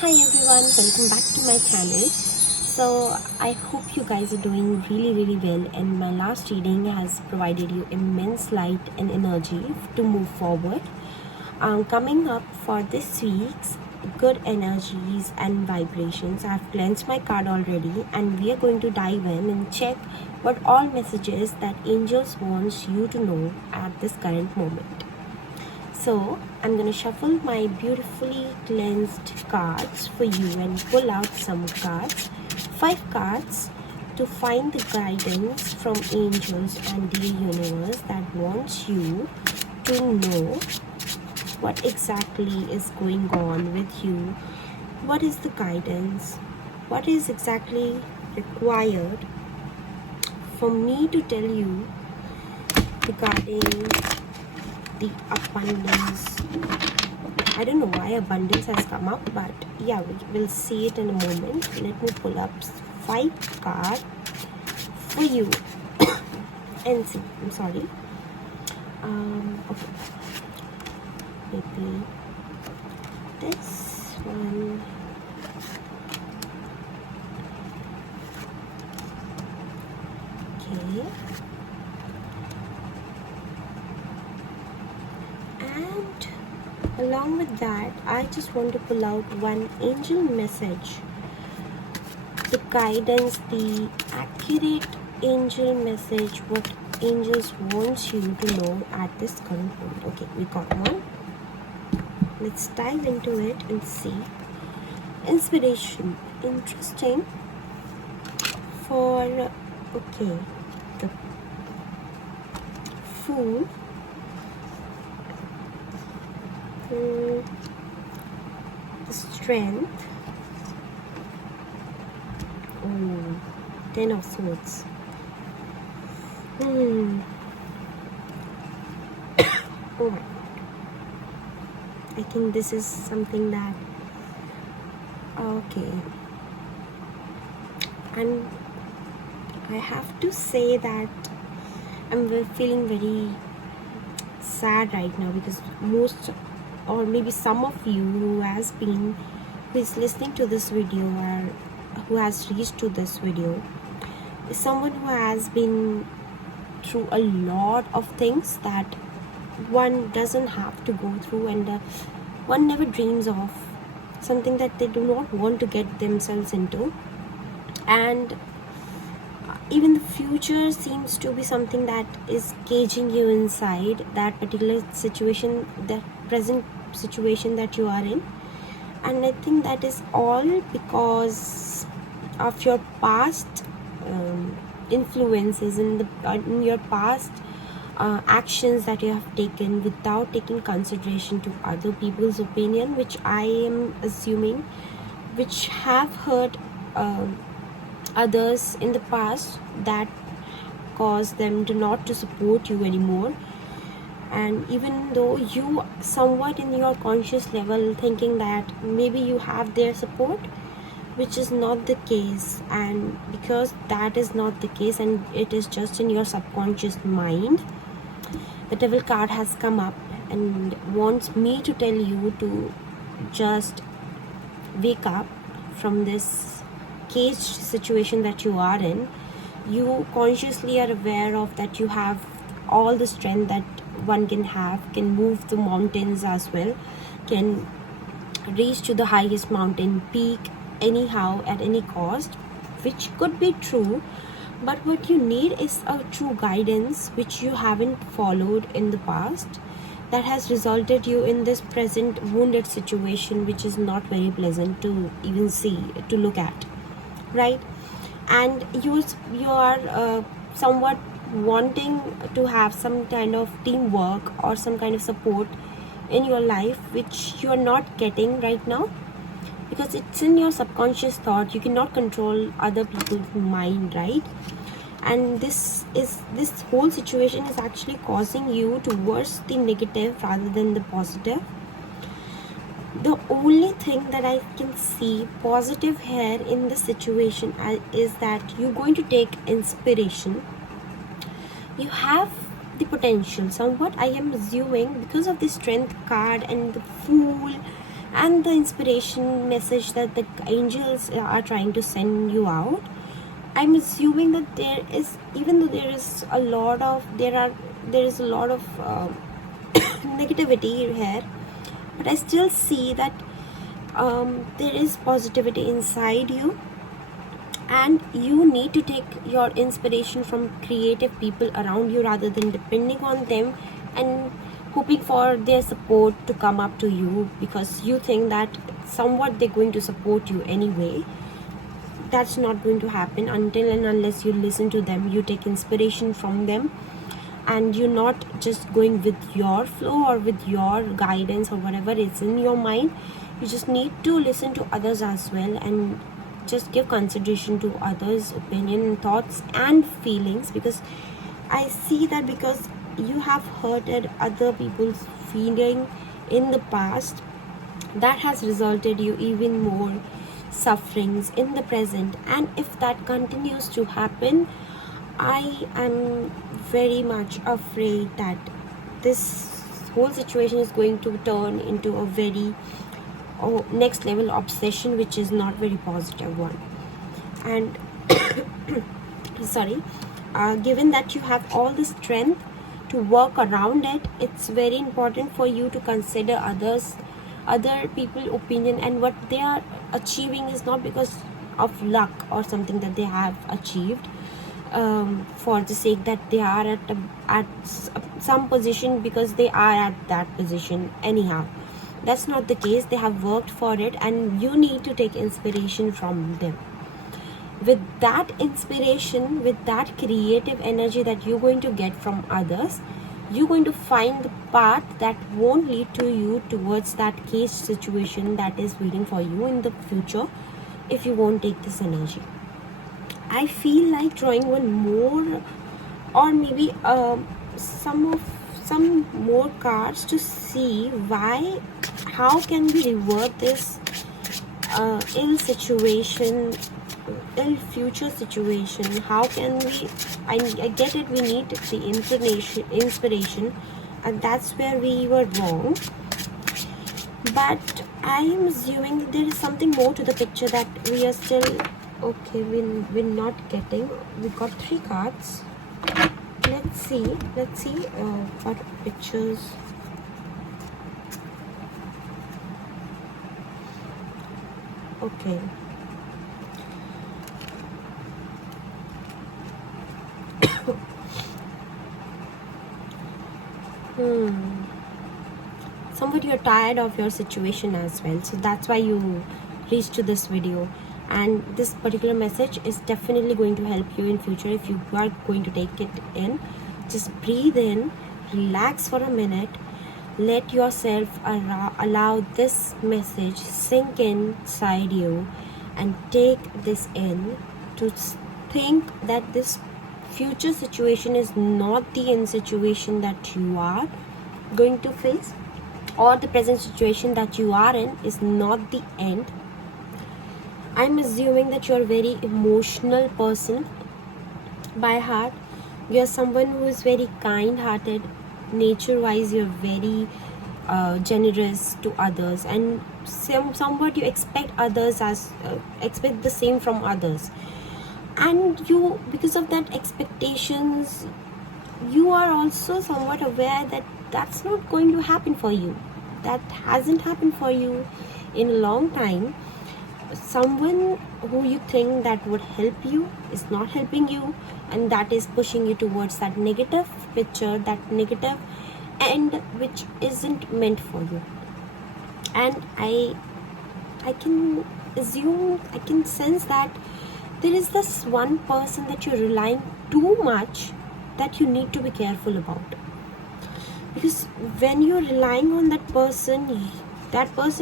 Hi everyone, welcome back to my channel. So I hope you guys are doing really well, and my last reading has provided you immense light and energy to move forward. Coming up for this week's good energies and vibrations, I've cleansed my card already, and we are going to dive in and check what all messages that angels wants you to know at this current moment. So I'm gonna shuffle my beautifully cleansed cards for you and pull out some cards, 5 cards, to find the guidance from angels and the universe that wants you to know what exactly is going on with you. What is the guidance? What is exactly required for me to tell you regarding the abundance? I don't know why abundance has come up, but yeah, we'll see it in a moment. Let me pull up 5 cards for you and see. I'm sorry. Okay, maybe this one. Okay, and along with that, I just want to pull out one angel message, the guidance, the accurate angel message, what angels wants you to know at this current moment. Okay, we got one. Let's dive into it and see. Inspiration, interesting for, okay, the Fool, Strength, 10 of Swords. Oh my god, I think this is something that, okay, I have to say that I'm feeling very sad right now, because most, or maybe some of you who is listening to this video, or who has reached to this video, is someone who has been through a lot of things that one doesn't have to go through, and one never dreams of, something that they do not want to get themselves into. And even the future seems to be something that is caging you inside that particular situation, that present situation that you are in. And I think that is all because of your past influences, in your past actions that you have taken without taking consideration to other people's opinion, which I am assuming, which have hurt others in the past, that caused them to not to support you anymore. And even though you somewhat in your conscious level thinking that maybe you have their support, which is not the case, and because that is not the case and it is just in your subconscious mind, the devil card has come up and wants me to tell you to just wake up from this caged situation that you are in. You consciously are aware of that you have all the strength that one can have, can move the mountains as well, can reach to the highest mountain peak anyhow at any cost, which could be true. But what you need is a true guidance which you haven't followed in the past, that has resulted you in this present wounded situation, which is not very pleasant to even see, to look at, right? And you are somewhat wanting to have some kind of teamwork or some kind of support in your life, which you are not getting right now, because it's in your subconscious thought. You cannot control other people's mind, right? And this whole situation is actually causing you towards the negative rather than the positive. The only thing that I can see positive here in the situation is that you're going to take inspiration. You have the potential somewhat, I am assuming, because of the Strength card and the Fool and the inspiration message that the angels are trying to send you out. I'm assuming that there is, even though there is a lot of negativity here, but I still see that there is positivity inside you, and you need to take your inspiration from creative people around you rather than depending on them and hoping for their support to come up to you, because you think that somewhat they're going to support you anyway. That's not going to happen until and unless you listen to them, you take inspiration from them, and you're not just going with your flow or with your guidance or whatever is in your mind. You just need to listen to others as well, and just give consideration to others' opinion, thoughts and feelings, because I see that because you have hurted other people's feeling in the past, that has resulted you even more sufferings in the present. And if that continues to happen, I am very much afraid that this whole situation is going to turn into a very next level obsession, which is not very positive one. And sorry, given that you have all the strength to work around it, it's very important for you to consider other people's opinion, and what they are achieving is not because of luck or something that they have achieved for the sake that they are at some position because they are at that position anyhow. That's not the case. They have worked for it, and you need to take inspiration from them. With that inspiration, with that creative energy that you're going to get from others, you're going to find the path that won't lead to you towards that case situation that is waiting for you in the future if you won't take this energy. I feel like drawing one more, or maybe some more cards to see how can we revert this ill future situation. How can we, I get it, we need the inspiration, and that's where we were wrong, but I am assuming that there is something more to the picture that we are still okay, we're not getting. We got 3 cards. Let's see what pictures. Okay. Somewhat you're tired of your situation as well, so that's why you reached to this video, and this particular message is definitely going to help you in future if you are going to take it in. Just breathe in, relax for a minute, let yourself allow this message sink inside you, and take this in, to think that this future situation is not the end situation that you are going to face, or the present situation that you are in is not the end. I'm assuming that you're a very emotional person by heart. You're someone who is very kind-hearted. Nature-wise, you're very generous to others, and somewhat you expect others expect the same from others. And you, because of that expectations, you are also somewhat aware that that's not going to happen for you. That hasn't happened for you in a long time. Someone who you think that would help you is not helping you, and that is pushing you towards that negative picture, that negative end, which isn't meant for you. And I can assume, I can sense that there is this one person that you're relying too much, that you need to be careful about. Because when you're relying on that person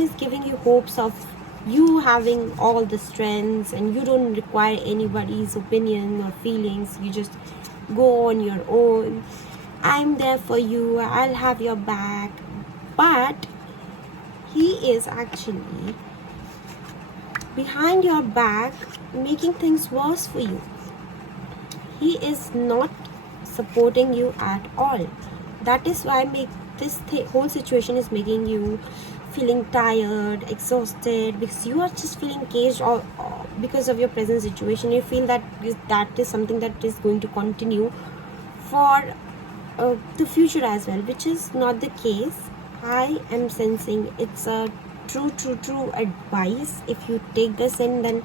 is giving you hopes of you having all the strengths, and you don't require anybody's opinion or feelings. You just go on your own. I'm there for you, I'll have your back. But he is actually behind your back making things worse for you. He is not supporting you at all. That is why this whole situation is making you feeling tired, exhausted, because you are just feeling caged, or because of your present situation you feel that that is something that is going to continue for the future as well, which is not the case. I am sensing it's a true advice. If you take this in, then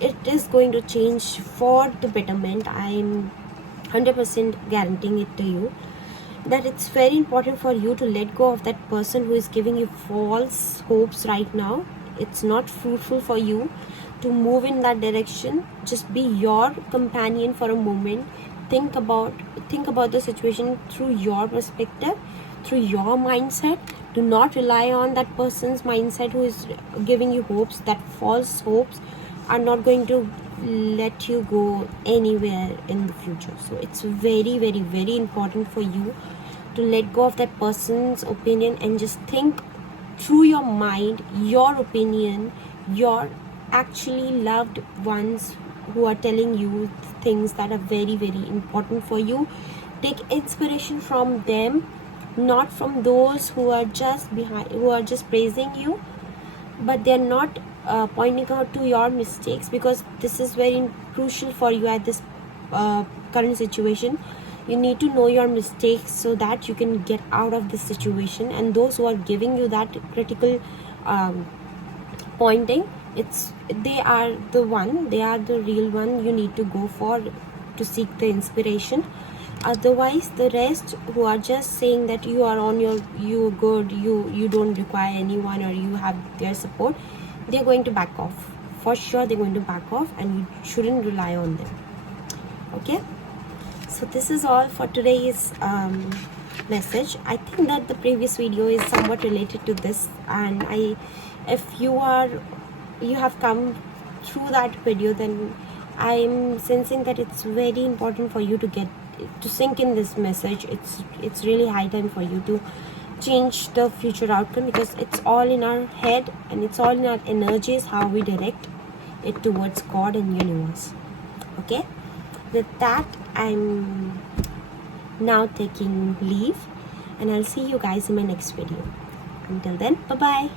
it is going to change for the betterment. I'm 100% guaranteeing it to you, that it's very important for you to let go of that person who is giving you false hopes right now. It's not fruitful for you to move in that direction. Just be your companion for a moment. Think about the situation through your perspective, through your mindset. Do not rely on that person's mindset who is giving you hopes. That false hopes are not going to let you go anywhere in the future. So it's very important for you to let go of that person's opinion and just think through your mind, your opinion, your actually loved ones who are telling you things that are very important for you. Take inspiration from them, not from those who are just praising you, but they're not pointing out to your mistakes, because this is very crucial for you at this current situation. You need to know your mistakes so that you can get out of this situation. And those who are giving you that critical pointing, they are the real one you need to go for, to seek the inspiration. Otherwise, the rest who are just saying that you are on you're good, you don't require anyone, or you have their support, they're going to back off. For sure they're going to back off, and you shouldn't rely on them. Okay, so this is all for today's message. I think that the previous video is somewhat related to this, and if you have come through that video, then I'm sensing that it's very important for you to sink in this message. It's really high time for you to change the future outcome, because it's all in our head and it's all in our energies, how we direct it towards God and universe. Okay, with that, I'm now taking leave, and I'll see you guys in my next video. Until then, bye bye.